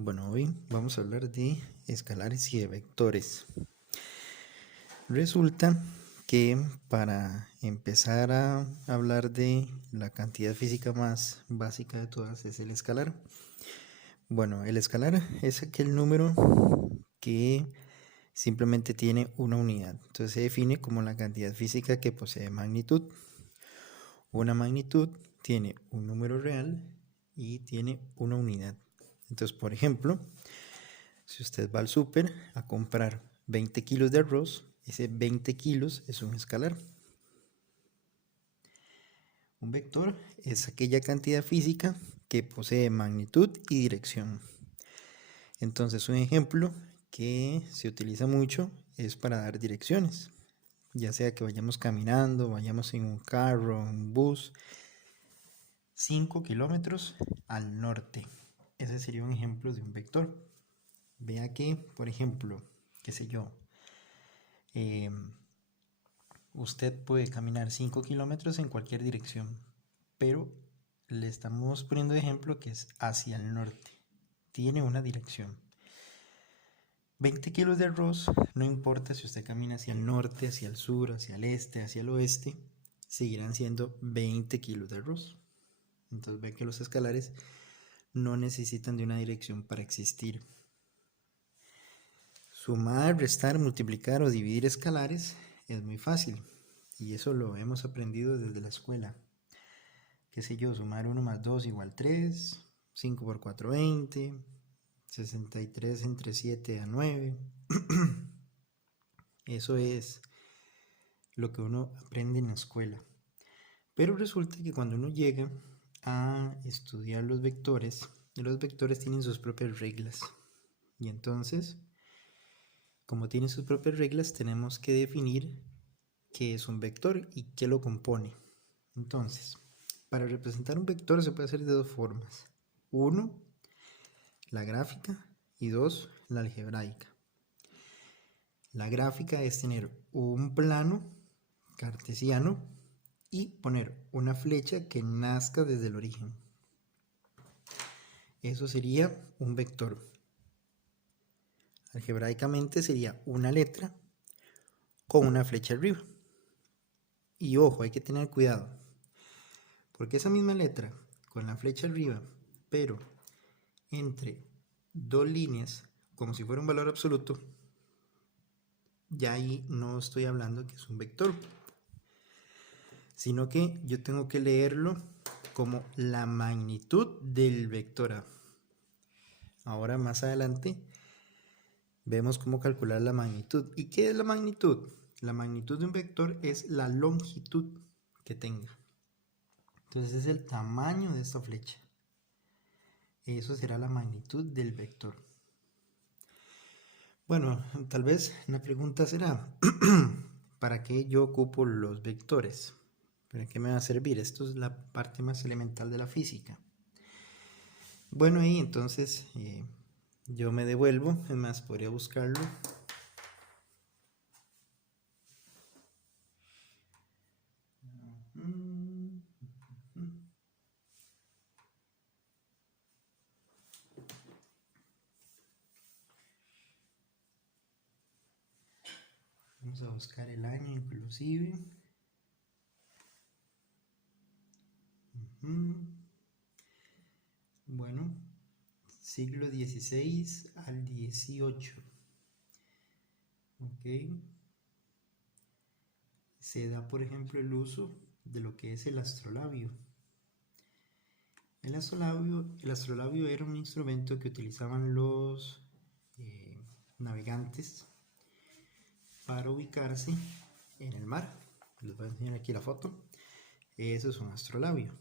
Bueno, hoy vamos a hablar de escalares y de vectores. Resulta que para empezar a hablar de la cantidad física más básica de todas es el escalar. Bueno, el escalar es aquel número que simplemente tiene una unidad. Entonces se define como la cantidad física que posee magnitud. Una magnitud tiene un número real y tiene una unidad. Entonces, por ejemplo, si usted va al súper a comprar 20 kilos de arroz, ese 20 kilos es un escalar. Un vector es aquella cantidad física que posee magnitud y dirección. Entonces, un ejemplo que se utiliza mucho es para dar direcciones, ya sea que vayamos caminando, vayamos en un carro, en un bus. 5 kilómetros al norte. Ese sería un ejemplo de un vector. Vea que, por ejemplo, qué sé yo, usted puede caminar 5 kilómetros en cualquier dirección, pero le estamos poniendo de ejemplo que es hacia el norte. Tiene una dirección. 20 kilos de arroz, no importa si usted camina hacia el norte, hacia el sur, hacia el este, hacia el oeste, seguirán siendo 20 kilos de arroz. Entonces ve que los escalares no necesitan de una dirección para existir. Sumar, restar, multiplicar o dividir escalares es muy fácil y eso lo hemos aprendido desde la escuela. Qué sé yo, sumar 1 más 2 igual 3, 5 por 4 20, 63 entre 7 da 9. Eso es lo que uno aprende en la escuela. Pero resulta que cuando uno llega a estudiar los vectores tienen sus propias reglas. Y entonces, como tienen sus propias reglas, tenemos que definir qué es un vector y qué lo compone. Entonces, para representar un vector se puede hacer de dos formas. 1, la gráfica, y 2, la algebraica. La gráfica es tener un plano cartesiano y poner una flecha que nazca desde el origen. Eso sería un vector. Algebraicamente sería una letra con una flecha arriba. Y ojo, hay que tener cuidado, porque esa misma letra con la flecha arriba, pero entre dos líneas, como si fuera un valor absoluto, ya ahí no estoy hablando que es un vector, sino que yo tengo que leerlo como la magnitud del vector A. Ahora más adelante vemos cómo calcular la magnitud. ¿Y qué es la magnitud? La magnitud de un vector es la longitud que tenga. Entonces es el tamaño de esta flecha. Eso será la magnitud del vector. Bueno, tal vez la pregunta será, ¿para qué yo ocupo los vectores? ¿Para qué me va a servir? Esto es la parte más elemental de la física. Bueno, y entonces yo me devuelvo, es más, podría buscarlo. Vamos a buscar el año inclusive. Bueno, siglo XVI al XVIII. Ok. Se da, por ejemplo, el uso de lo que es el astrolabio. El astrolabio era un instrumento que utilizaban los navegantes para ubicarse en el mar. Les voy a enseñar aquí la foto. Eso es un astrolabio.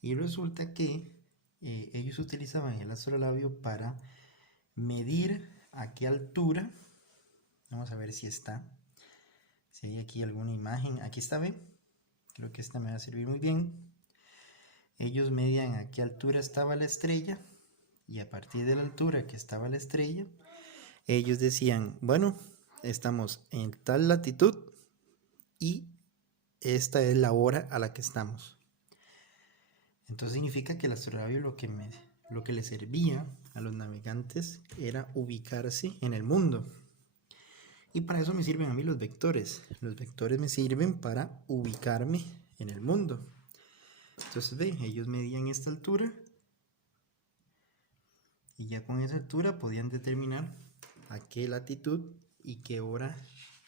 Y resulta que ellos utilizaban el astrolabio para medir a qué altura. Vamos a ver si está. Si hay aquí alguna imagen. Aquí está, ¿ve? Creo que esta me va a servir muy bien. Ellos medían a qué altura estaba la estrella. Y a partir de la altura que estaba la estrella, ellos decían, bueno, estamos en tal latitud y esta es la hora a la que estamos. Entonces significa que el astrolabio lo que les servía a los navegantes era ubicarse en el mundo. Y para eso me sirven a mí los vectores. Los vectores me sirven para ubicarme en el mundo. Entonces, ve, ellos medían esta altura y ya con esa altura podían determinar a qué latitud y qué hora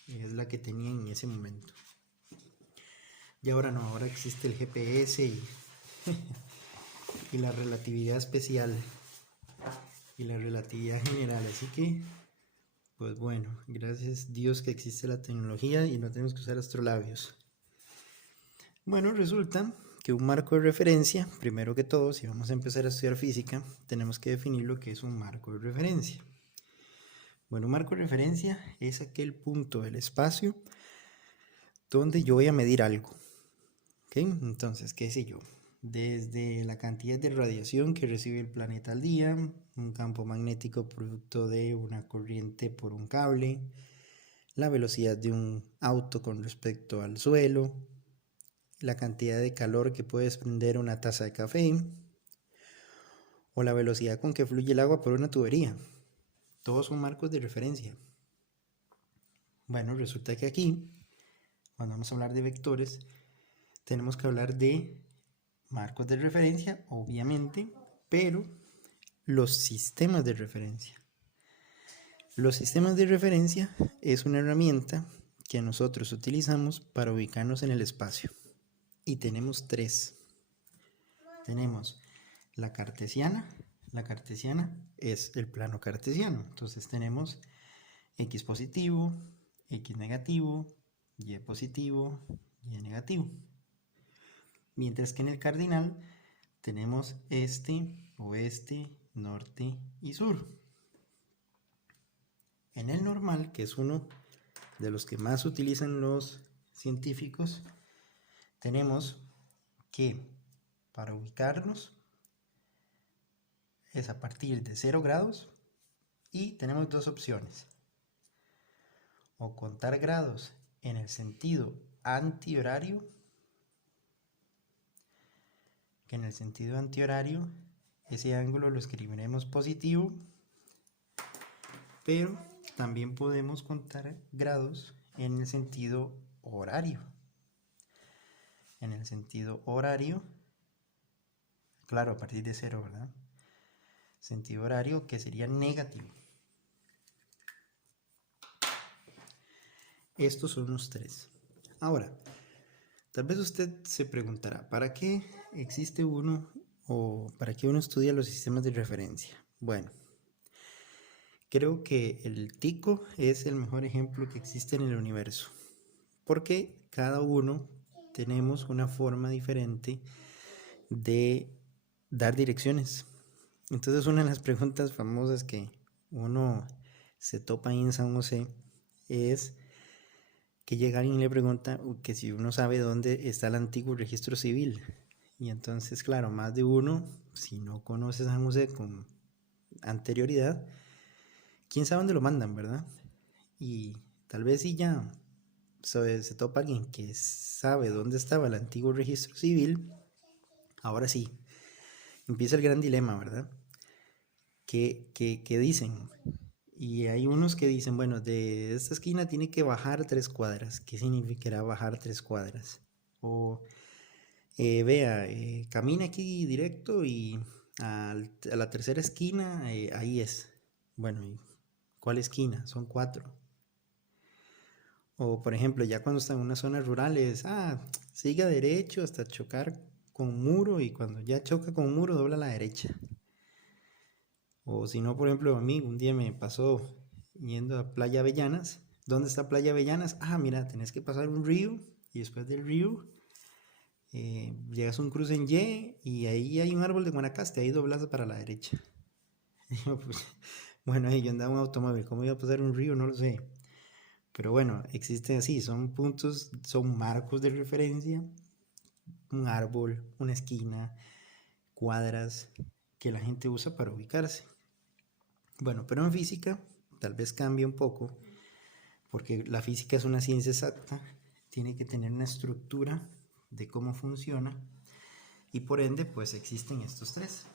es la que tenían en ese momento. Y ahora no, ahora existe el GPS y la relatividad especial y la relatividad general. Así que, pues bueno, gracias Dios que existe la tecnología y no tenemos que usar astrolabios. Bueno, resulta que un marco de referencia, primero que todo, si vamos a empezar a estudiar física, tenemos que definir lo que es un marco de referencia. Bueno, un marco de referencia es aquel punto del espacio donde yo voy a medir algo. ¿Ok? Entonces, qué sé yo, desde la cantidad de radiación que recibe el planeta al día, un campo magnético producto de una corriente por un cable, la velocidad de un auto con respecto al suelo, la cantidad de calor que puede desprender una taza de café, o la velocidad con que fluye el agua por una tubería. Todos son marcos de referencia. Bueno, resulta que aquí, cuando vamos a hablar de vectores, tenemos que hablar de marcos de referencia, obviamente, pero los sistemas de referencia. Los sistemas de referencia es una herramienta que nosotros utilizamos para ubicarnos en el espacio. Y tenemos tres. Tenemos la cartesiana. La cartesiana es el plano cartesiano. Entonces tenemos X positivo, X negativo, Y positivo, Y negativo. Mientras que en el cardinal tenemos este, oeste, norte y sur. En el normal, que es uno de los que más utilizan los científicos, tenemos que para ubicarnos es a partir de 0 grados y tenemos dos opciones. O contar grados en el sentido antihorario, que en el sentido antihorario ese ángulo lo escribiremos positivo, pero también podemos contar grados en el sentido horario. En el sentido horario, claro, a partir de 0, ¿verdad? Sentido horario que sería negativo. Estos son los tres. Ahora, tal vez usted se preguntará, ¿para qué existe uno o para qué uno estudia los sistemas de referencia? Bueno, creo que el tico es el mejor ejemplo que existe en el universo, porque cada uno tenemos una forma diferente de dar direcciones. Entonces, una de las preguntas famosas que uno se topa ahí en San José es que llega alguien y le pregunta que si uno sabe dónde está el antiguo registro civil. Y entonces, claro, más de uno, si no conoce San José con anterioridad, quién sabe dónde lo mandan, ¿verdad? Y tal vez si ya se topa alguien que sabe dónde estaba el antiguo registro civil, ahora sí, empieza el gran dilema, ¿verdad? ¿Qué dicen? Y hay unos que dicen, bueno, de esta esquina tiene que bajar 3 cuadras. ¿Qué significará bajar 3 cuadras? O vea, camina aquí directo y a la tercera esquina, ahí es. Bueno, ¿y cuál esquina? Son 4. O por ejemplo, ya cuando están en una zona rural es, siga derecho hasta chocar con un muro y cuando ya choca con un muro dobla a la derecha. O si no, por ejemplo, a mí un día me pasó yendo a Playa Avellanas. ¿Dónde está Playa Avellanas? Mira, tenés que pasar un río y después del río llegas a un cruce en Y y ahí hay un árbol de Guanacaste, ahí doblas para la derecha. Pues, bueno, yo andaba en un automóvil, ¿cómo iba a pasar un río? No lo sé. Pero bueno, existen así, son puntos, son marcos de referencia, un árbol, una esquina, cuadras que la gente usa para ubicarse. Bueno, pero en física tal vez cambie un poco, porque la física es una ciencia exacta, tiene que tener una estructura de cómo funciona y por ende pues existen estos tres.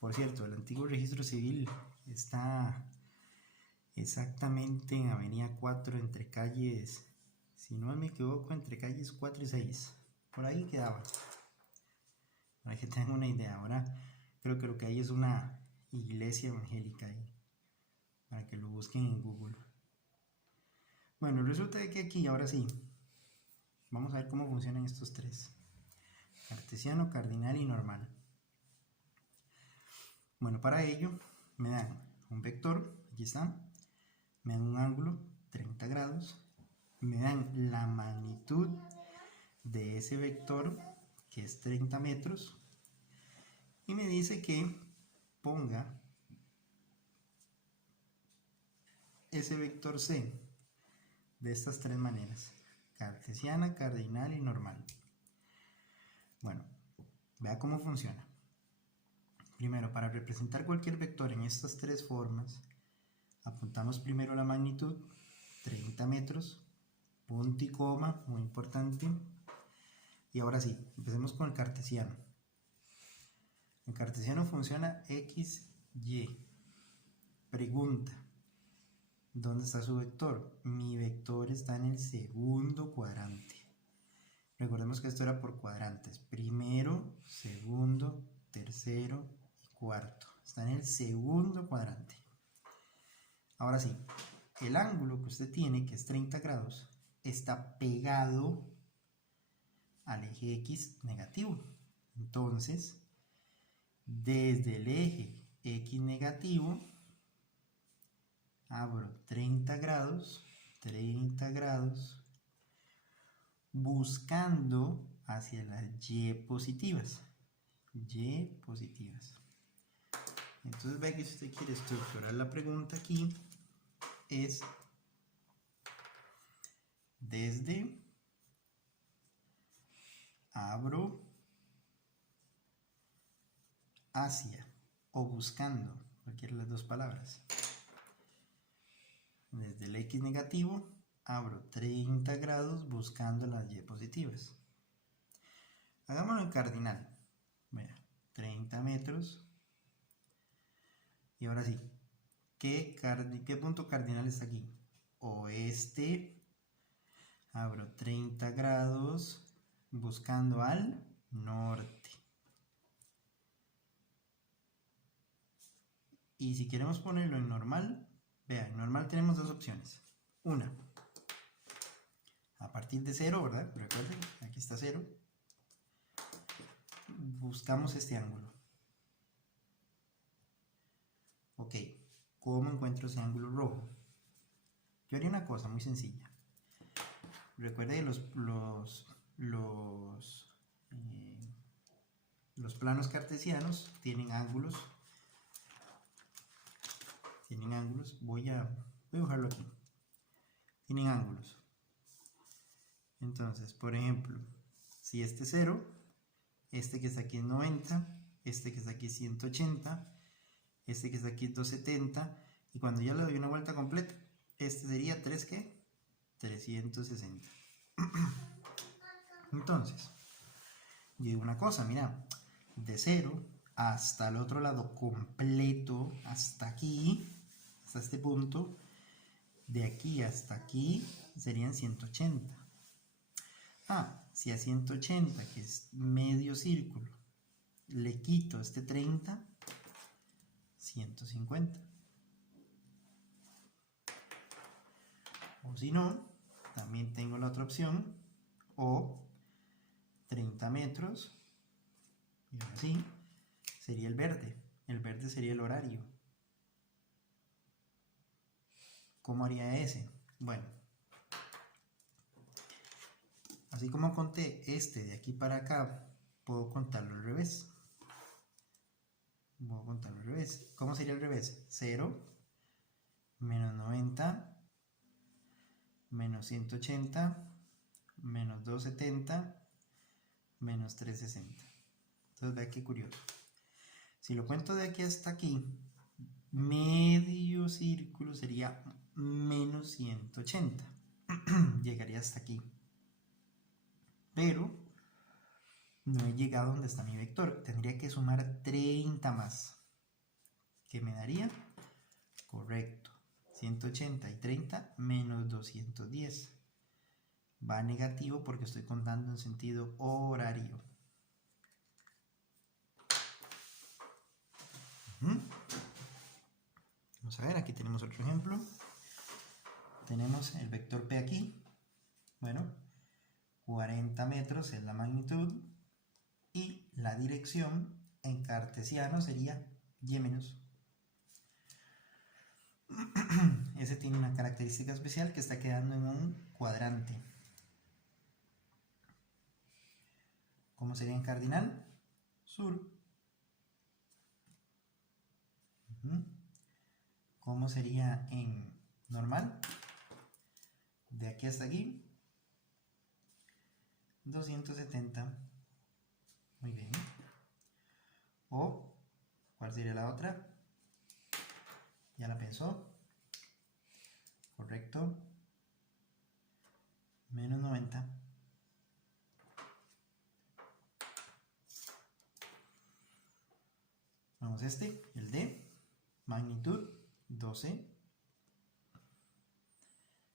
Por cierto, el antiguo registro civil está exactamente en Avenida 4 entre calles, si no me equivoco, entre calles 4 y 6. Por ahí quedaba. Para que tengan una idea. Ahora creo que lo que hay es una iglesia evangélica ahí. Para que lo busquen en Google. Bueno, resulta de que aquí, ahora sí, vamos a ver cómo funcionan estos tres. Cartesiano, cardinal y normal. Bueno, para ello me dan un vector, aquí está, me dan un ángulo, 30 grados, me dan la magnitud de ese vector, que es 30 metros, y me dice que ponga ese vector C de estas tres maneras: cartesiana, cardinal y normal. Bueno, vea cómo funciona. Primero, para representar cualquier vector en estas tres formas, apuntamos primero la magnitud, 30 metros, punto y coma, muy importante. Y ahora sí, empecemos con el cartesiano. El cartesiano funciona x, y. Pregunta: ¿dónde está su vector? Mi vector está en el segundo cuadrante. Recordemos que esto era por cuadrantes: primero, segundo, tercero y cuarto. Está en el segundo cuadrante. Ahora sí, el ángulo que usted tiene, que es 30 grados, está pegado al eje X negativo. Entonces, desde el eje X negativo, abro 30 grados, buscando hacia las Y positivas. Y positivas. Entonces, vea que si usted quiere estructurar la pregunta aquí, es desde, abro, hacia o buscando, cualquiera de las dos palabras. Desde el X negativo, abro 30 grados buscando las Y positivas. Hagámoslo en cardinal. Vea, 30 metros. Y ahora sí, ¿qué punto cardinal está aquí? Oeste. Abro 30 grados buscando al norte. Y si queremos ponerlo en normal, vea, en normal tenemos dos opciones. Una, a partir de 0, ¿verdad? Recuerden, aquí está 0. Buscamos este ángulo. Ok, ¿cómo encuentro ese ángulo rojo? Yo haría una cosa muy sencilla. Recuerde los planos cartesianos tienen ángulos. Voy a dibujarlo aquí. Tienen ángulos. Entonces, por ejemplo, si este es 0, este que está aquí es 90, este que está aquí es 180, este que está aquí es 270, y cuando ya le doy una vuelta completa, este sería 3, ¿qué? 360. Entonces, yo digo una cosa, mira, de 0 hasta el otro lado completo, hasta aquí, hasta este punto, de aquí hasta aquí serían 180. Si a 180, que es medio círculo, le quito este 30, 150. O si no, también tengo la otra opción, o 30 metros, y ahora sí, sería el verde. El verde sería el horario. ¿Cómo haría ese? Bueno, así como conté este de aquí para acá, puedo contarlo al revés. ¿Cómo sería el revés? 0, menos 90, menos 180, menos 270, menos 360. Entonces vea qué curioso. Si lo cuento de aquí hasta aquí, medio círculo sería menos 180. Llegaría hasta aquí. Pero no he llegado donde está mi vector. Tendría que sumar 30 más. ¿Qué me daría? Correcto. 180 y 30 menos 210. Va negativo porque estoy contando en sentido horario. Vamos a ver, aquí tenemos otro ejemplo. Tenemos el vector P aquí. Bueno, 40 metros es la magnitud y la dirección en cartesiano sería y menos. Ese tiene una característica especial que está quedando en un cuadrante. ¿Cómo sería en cardinal? Sur. ¿Cómo sería en normal? De aquí hasta aquí. 270. Muy bien. O, ¿cuál sería la otra? ¿Ya la pensó? Correcto. Menos 90. Vamos a este, el D. Magnitud 12.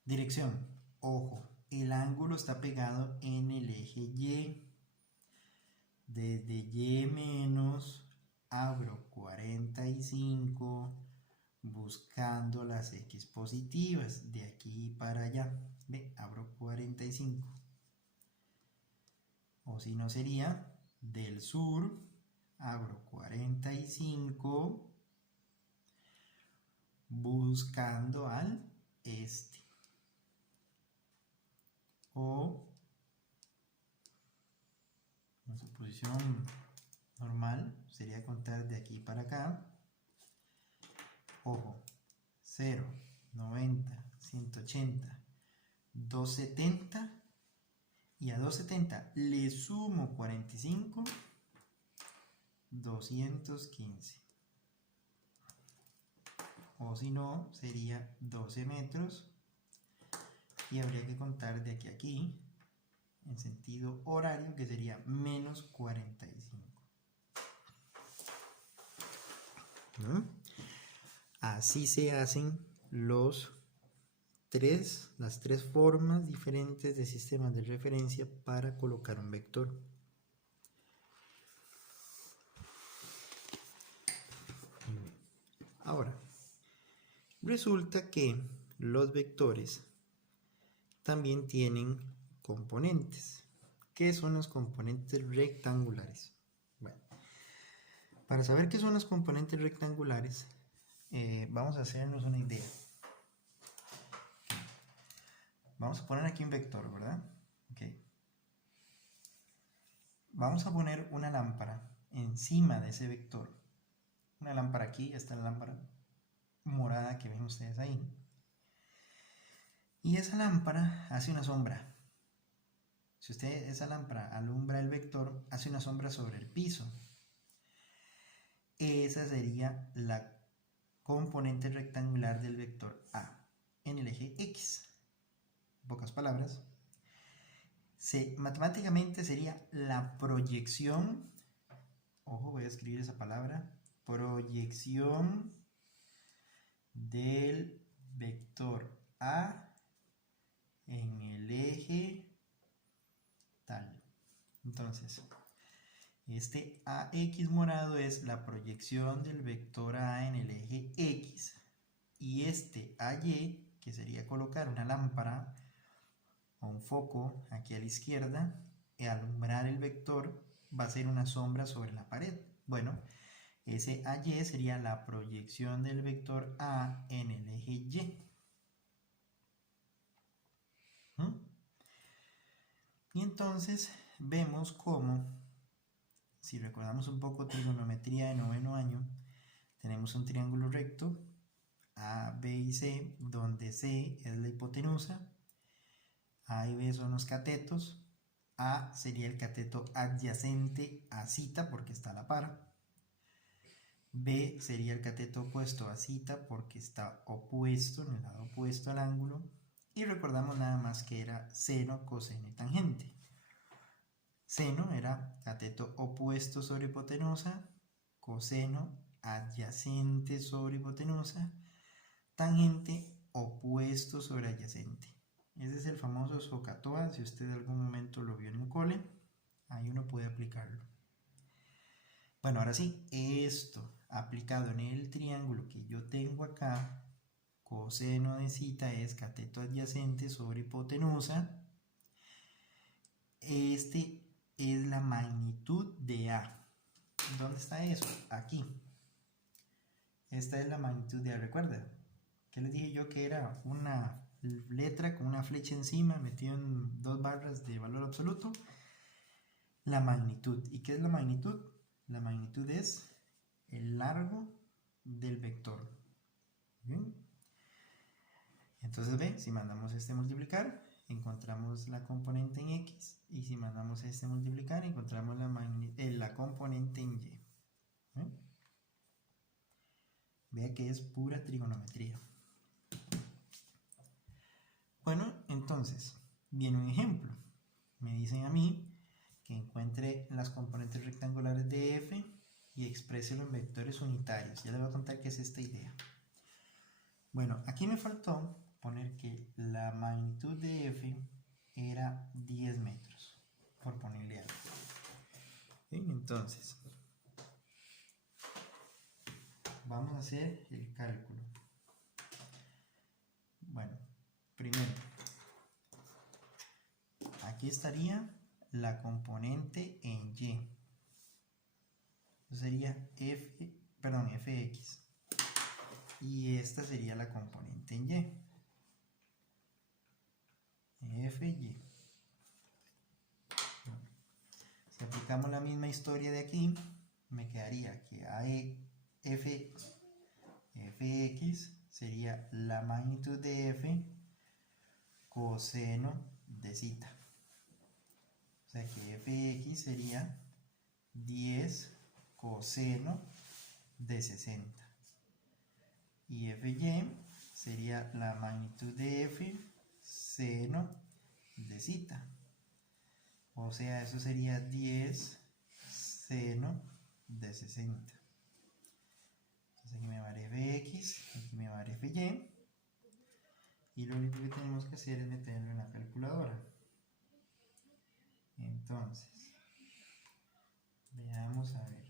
Dirección. Ojo, el ángulo está pegado en el eje Y. Desde Y menos abro 45 buscando las X positivas. De aquí para allá. Ve, abro 45. O si no sería del sur. Abro 45 buscando al este. O en su posición normal sería contar de aquí para acá. Ojo, 0, 90, 180, 270 y a 270 le sumo 45, 215. O si no, sería 12 metros y habría que contar de aquí a aquí en sentido horario, que sería menos 45. Así se hacen las tres formas diferentes de sistemas de referencia para colocar un vector. Ahora, resulta que los vectores también tienen componentes. ¿Qué son los componentes rectangulares? Bueno, para saber qué son los componentes rectangulares, vamos a hacernos una idea. Vamos a poner aquí un vector, ¿verdad? Okay. Vamos a poner una lámpara encima de ese vector. Una lámpara aquí, esta es la lámpara morada que ven ustedes ahí. Y esa lámpara hace una sombra. Si esa lámpara alumbra el vector, hace una sombra sobre el piso. Esa sería la componente rectangular del vector A en el eje X. En pocas palabras, matemáticamente sería la proyección, ojo, voy a escribir esa palabra, proyección del vector A en el eje tal. Entonces, este AX morado es la proyección del vector A en el eje X, y este AY, que sería colocar una lámpara o un foco aquí a la izquierda y alumbrar el vector, va a ser una sombra sobre la pared. Bueno, ese AY sería la proyección del vector A en el eje Y. Y entonces vemos cómo, si recordamos un poco trigonometría de noveno año, tenemos un triángulo recto A, B y C, donde C es la hipotenusa, A y B son los catetos. A sería el cateto adyacente a cita porque está a la par. B sería el cateto opuesto a cita porque está opuesto, en el lado opuesto al ángulo. Y recordamos nada más que era seno, coseno y tangente. Seno era cateto opuesto sobre hipotenusa, coseno adyacente sobre hipotenusa, tangente opuesto sobre adyacente. Ese es el famoso SOHCAHTOA. Si usted en algún momento lo vio en el cole, ahí uno puede aplicarlo. Bueno, ahora sí, esto aplicado en el triángulo que yo tengo acá, coseno de zeta es cateto adyacente sobre hipotenusa. Este es la magnitud de A. ¿Dónde está eso? Aquí. Esta es la magnitud de A. ¿Recuerda? ¿Qué les dije yo que era una letra con una flecha encima metido en 2 barras de valor absoluto? La magnitud. ¿Y qué es la magnitud? La magnitud es el largo del vector. ¿Bien? Entonces, ve, si mandamos este multiplicar, encontramos la componente en X, y si mandamos este multiplicar, encontramos la componente en Y. Vea que es pura trigonometría. Bueno, entonces, viene un ejemplo. Me dicen a mí que encuentre las componentes rectangulares de F y expréselo en vectores unitarios. Ya les voy a contar qué es esta idea. Bueno, aquí me faltó poner que la magnitud de F era 10 metros, por ponerle algo. Bien, entonces, vamos a hacer el cálculo. Bueno, primero, aquí estaría la componente en Y. Eso sería fx. Y esta sería la componente en Y. Fy. Si aplicamos la misma historia de aquí, me quedaría que fx sería la magnitud de F coseno de zeta. O sea que fx sería 10 coseno de 60. Y fy sería la magnitud de F seno de zeta. O sea, eso sería 10 seno de 60. Entonces aquí me va a dar fx, aquí me va a dar fy. Y lo único que tenemos que hacer es meterlo en la calculadora. Entonces, veamos a ver.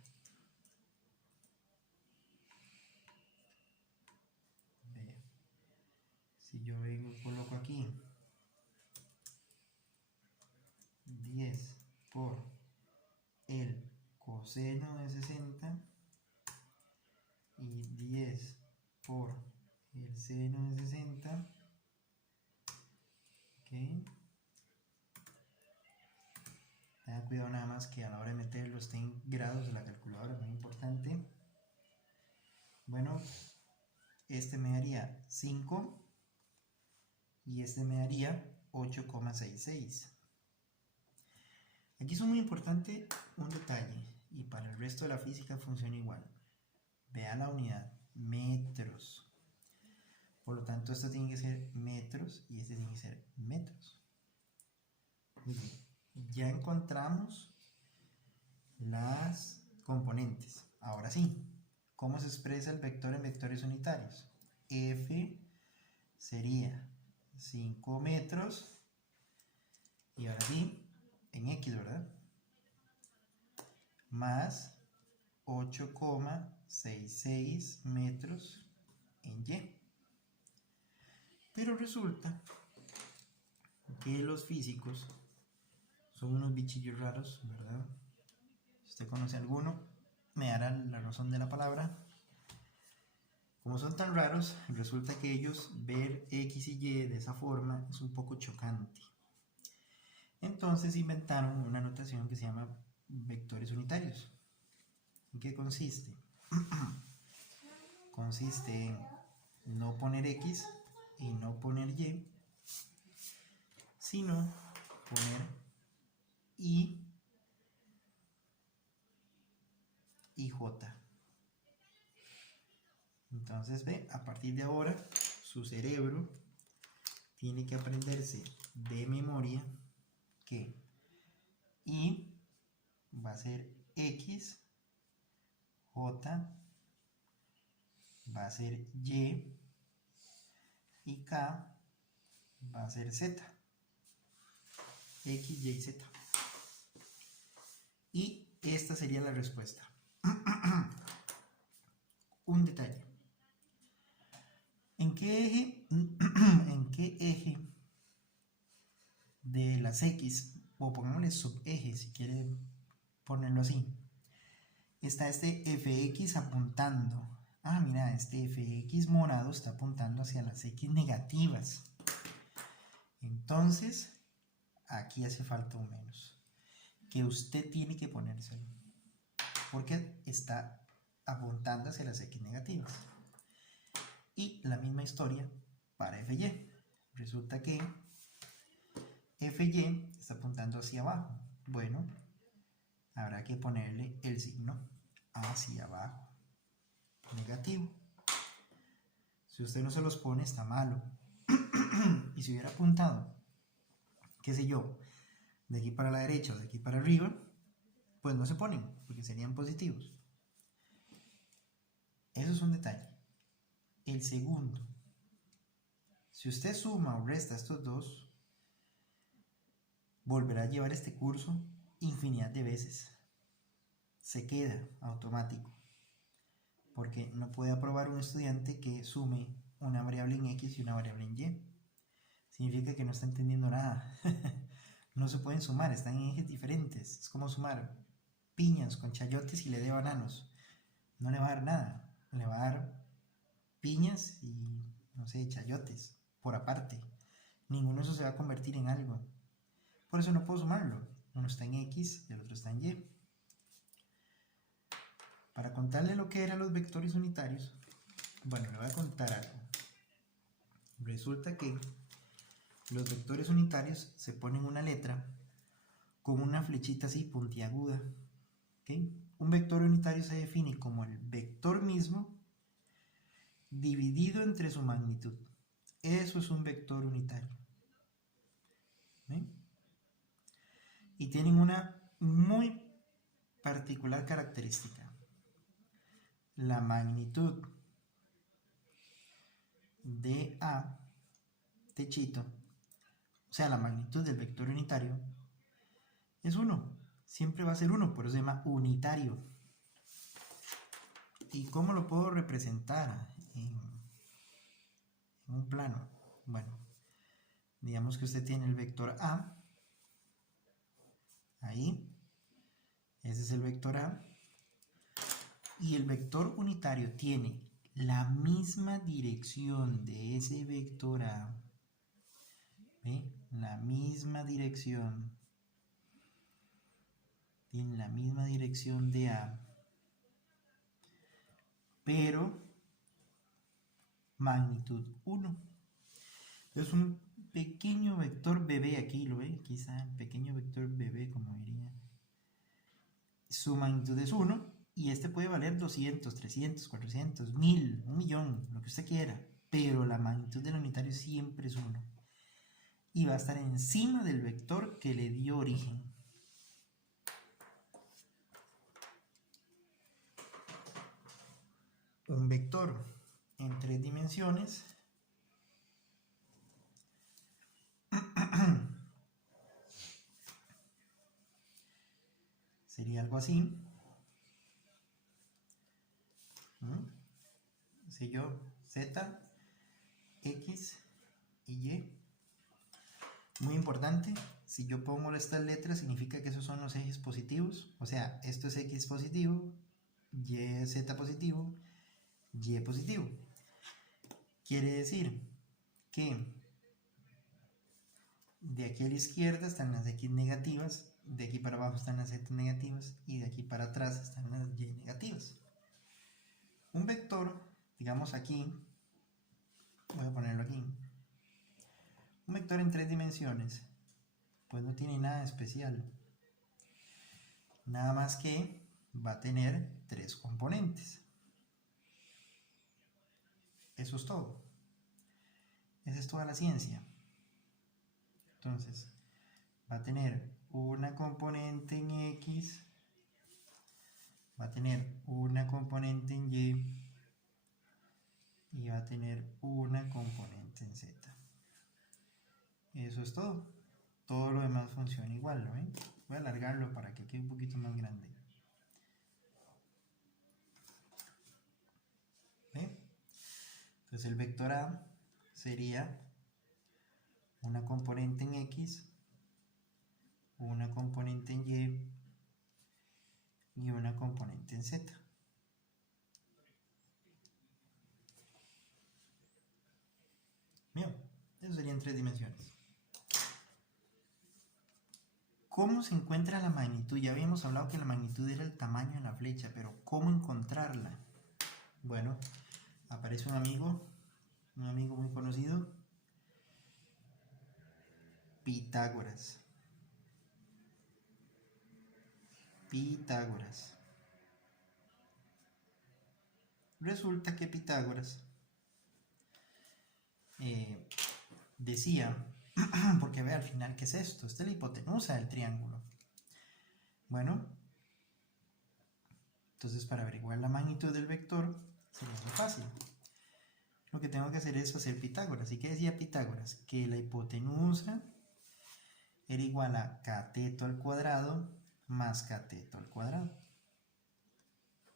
Vea. Si yo vengo y coloco aquí 10 por el coseno de 60 y 10 por el seno de 60, ok. Tengan cuidado nada más que a la hora de meterlo esté en grados de la calculadora, muy importante. Bueno, este me daría 5 y este me daría 8,66. Aquí es muy importante un detalle, y para el resto de la física funciona igual. Vea la unidad, metros. Por lo tanto, esto tiene que ser metros y este tiene que ser metros. Muy bien. Ya encontramos las componentes. Ahora sí, ¿cómo se expresa el vector en vectores unitarios? F sería 5 metros, y ahora sí, en X, ¿verdad? Más 8,66 metros en Y. Pero resulta que los físicos son unos bichillos raros, ¿verdad? Si usted conoce alguno, me dará la razón de la palabra. Como son tan raros, resulta que ellos ver X y Y de esa forma es un poco chocante. Entonces inventaron una notación que se llama vectores unitarios. ¿En qué consiste? Consiste en no poner X y no poner Y, sino poner I y J. Entonces, ve, a partir de ahora, su cerebro tiene que aprenderse de memoria que I va a ser X, J va a ser Y y K va a ser Z. X, Y, Z. Y esta sería la respuesta. Un detalle. ¿En qué eje de las X, o pongámosle subeje si quiere ponerlo así, está este fx apuntando? Ah, mira, este fx morado está apuntando hacia las X negativas. Entonces, aquí hace falta un menos, que usted tiene que ponérselo, porque está apuntando hacia las X negativas. Y la misma historia para fy. Resulta que fy está apuntando hacia abajo. Bueno, habrá que ponerle el signo hacia abajo, negativo. Si usted no se los pone, está malo. Y si hubiera apuntado, qué sé yo, de aquí para la derecha o de aquí para arriba, pues no se ponen, porque serían positivos. Eso es un detalle. El segundo, si usted suma o resta estos dos, volverá a llevar este curso infinidad de veces. Se queda automático, porque no puede aprobar un estudiante que sume una variable en X y una variable en Y. Significa que no está entendiendo nada. No se pueden sumar, están en ejes diferentes. Es como sumar piñas con chayotes y le dé bananos. No le va a dar nada. Le va a dar piñas y, no sé, chayotes por aparte. Ninguno de esos se va a convertir en algo. Por eso no puedo sumarlo. Uno está en X y el otro está en Y. Para contarle lo que eran los vectores unitarios, bueno, le voy a contar algo. Resulta que los vectores unitarios se ponen una letra con una flechita así puntiaguda. ¿Okay? Un vector unitario se define como el vector mismo dividido entre su magnitud. Eso es un vector unitario. ¿Ven? Y tienen una muy particular característica. La magnitud de A, techito, o sea, la magnitud del vector unitario, es 1. Siempre va a ser 1, por eso se llama unitario. ¿Y cómo lo puedo representar en un plano? Bueno, digamos que usted tiene el vector A, ahí, ese es el vector A, y el vector unitario tiene la misma dirección de ese vector A, ¿ve? La misma dirección, tiene la misma dirección de A, pero magnitud 1. Es un pequeño vector bebé, aquí lo ve, quizá el pequeño vector bebé, como diría. Su magnitud es 1 y este puede valer 200, 300, 400, 1000, 1.000.000, lo que usted quiera, pero la magnitud del unitario siempre es 1 y va a estar encima del vector que le dio origen. Un vector en 3 dimensiones sería algo así. Sé yo, Z, X y Y. Muy importante, si yo pongo estas letras significa que esos son los ejes positivos, o sea, esto es X positivo, Y es Z positivo, Y positivo. Quiere decir que de aquí a la izquierda están las X negativas, de aquí para abajo están las Z negativas y de aquí para atrás están las Y negativas. Un vector, digamos aquí, voy a ponerlo aquí, un vector en 3 dimensiones, pues no tiene nada especial. Nada más que va a tener 3 componentes. Eso es todo. Esa es toda la ciencia. Entonces, va a tener una componente en X, va a tener una componente en Y y va a tener una componente en z. Eso es todo. Todo lo demás funciona igual, ¿no ven? Voy a alargarlo para que quede un poquito más grande. ¿Ve? Entonces el vector A sería una componente en X, una componente en Y y una componente en Z. Bien, eso sería en 3 dimensiones. ¿Cómo se encuentra la magnitud? Ya habíamos hablado que la magnitud era el tamaño de la flecha, pero ¿cómo encontrarla? Bueno, aparece un amigo muy conocido, Pitágoras. Resulta que Pitágoras decía, porque ve al final, ¿qué es esto? Esta es la hipotenusa del triángulo. Bueno, entonces para averiguar la magnitud del vector sería muy fácil. Lo que tengo que hacer es hacer Pitágoras. ¿Y qué decía Pitágoras? Que la hipotenusa era igual a cateto al cuadrado más cateto al cuadrado.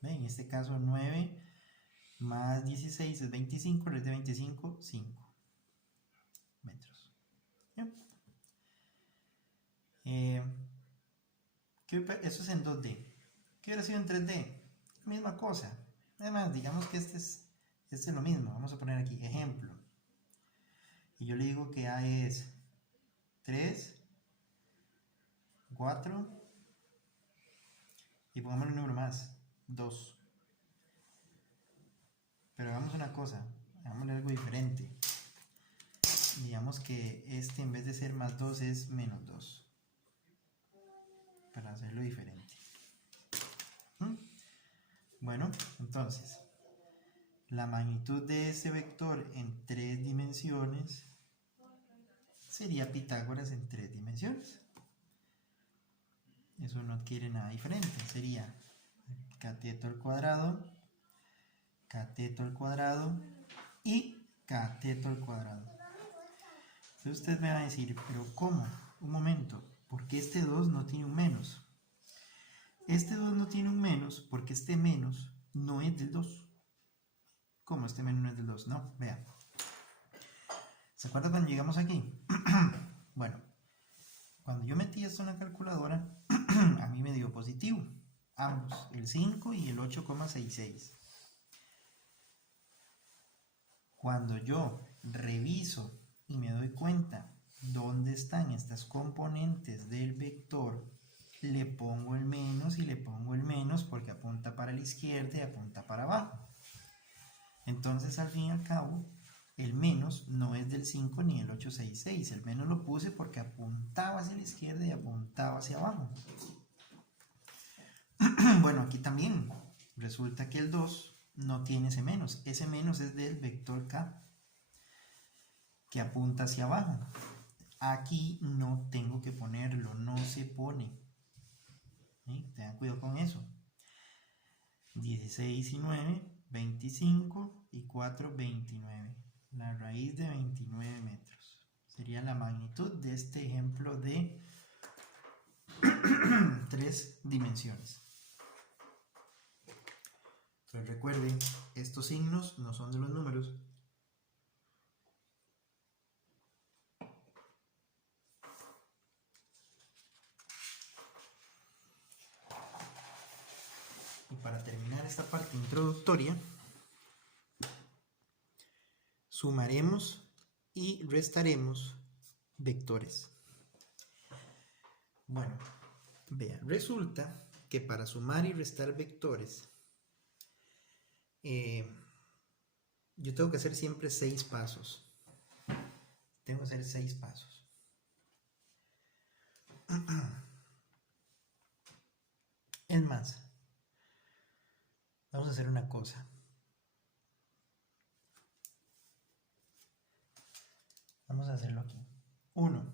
¿Ven? En este caso 9 más 16 es 25, raíz de 25, 5 metros. ¿Bien? Eso es en 2D. ¿Qué hubiera sido en 3D? Misma cosa. Además, digamos que este es lo mismo. Vamos a poner aquí ejemplo. Y yo le digo que A es 3, 4 y pongamos un número más, 2. Pero hagamos una cosa, hagámosle algo diferente. Digamos que este en vez de ser más 2 es menos 2. Para hacerlo diferente. Bueno, entonces, la magnitud de este vector en 3 dimensiones sería Pitágoras en 3 dimensiones. Eso no adquiere nada diferente. Sería cateto al cuadrado y cateto al cuadrado. Entonces usted me va a decir, pero ¿cómo? Un momento, ¿por qué este 2 no tiene un menos? Este 2 no tiene un menos porque este menos no es del 2. ¿Cómo este menos no es del 2? No, vean. ¿Se acuerdan cuando llegamos aquí? Bueno, cuando yo metí esto en la calculadora, a mí me dio positivo. Ambos, el 5 y el 8,66. Cuando yo reviso y me doy cuenta dónde están estas componentes del vector, le pongo el menos y le pongo el menos porque apunta para la izquierda y apunta para abajo. Entonces, al fin y al cabo, el menos no es del 5 ni el 866. El menos lo puse porque apuntaba hacia la izquierda y apuntaba hacia abajo. Bueno, aquí también resulta que el 2 no tiene ese menos. Ese menos es del vector K, que apunta hacia abajo. Aquí no tengo que ponerlo, no se pone. ¿Sí? Tengan cuidado con eso. 16 y 9, 25 y 4, 29. La raíz de 29 metros. Sería la magnitud de este ejemplo de 3 dimensiones. Entonces recuerden, estos signos no son de los números. Y para terminar esta parte introductoria, sumaremos y restaremos vectores. Bueno, vean, resulta que para sumar y restar vectores, yo tengo que hacer siempre 6 pasos. Tengo que hacer 6 pasos. Es más, vamos a hacer una cosa. Vamos a hacerlo aquí. 1.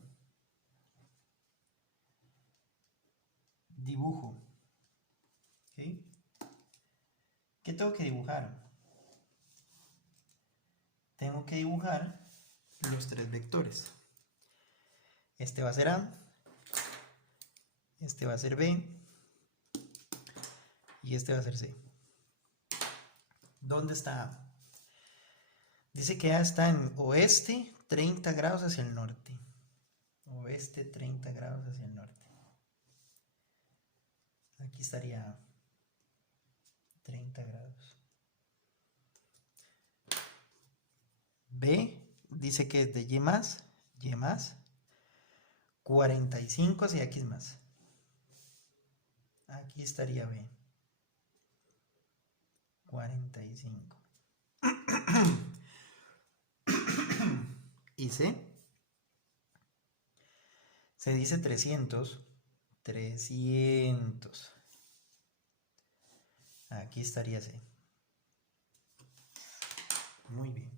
Dibujo. ¿Okay? ¿Qué tengo que dibujar? tengo que dibujar los 3 vectores. Este va a ser A, este va a ser B y este va a ser C. ¿Dónde está A? Dice que A está en oeste 30 grados hacia el norte. Oeste 30 grados hacia el norte. Aquí estaría A. 30 grados. B dice que es de Y más, 45 hacia X más. Aquí estaría B. 45. Y C. Se dice 300. 300. Aquí estaría C. Muy bien.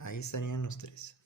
Ahí estarían los 3.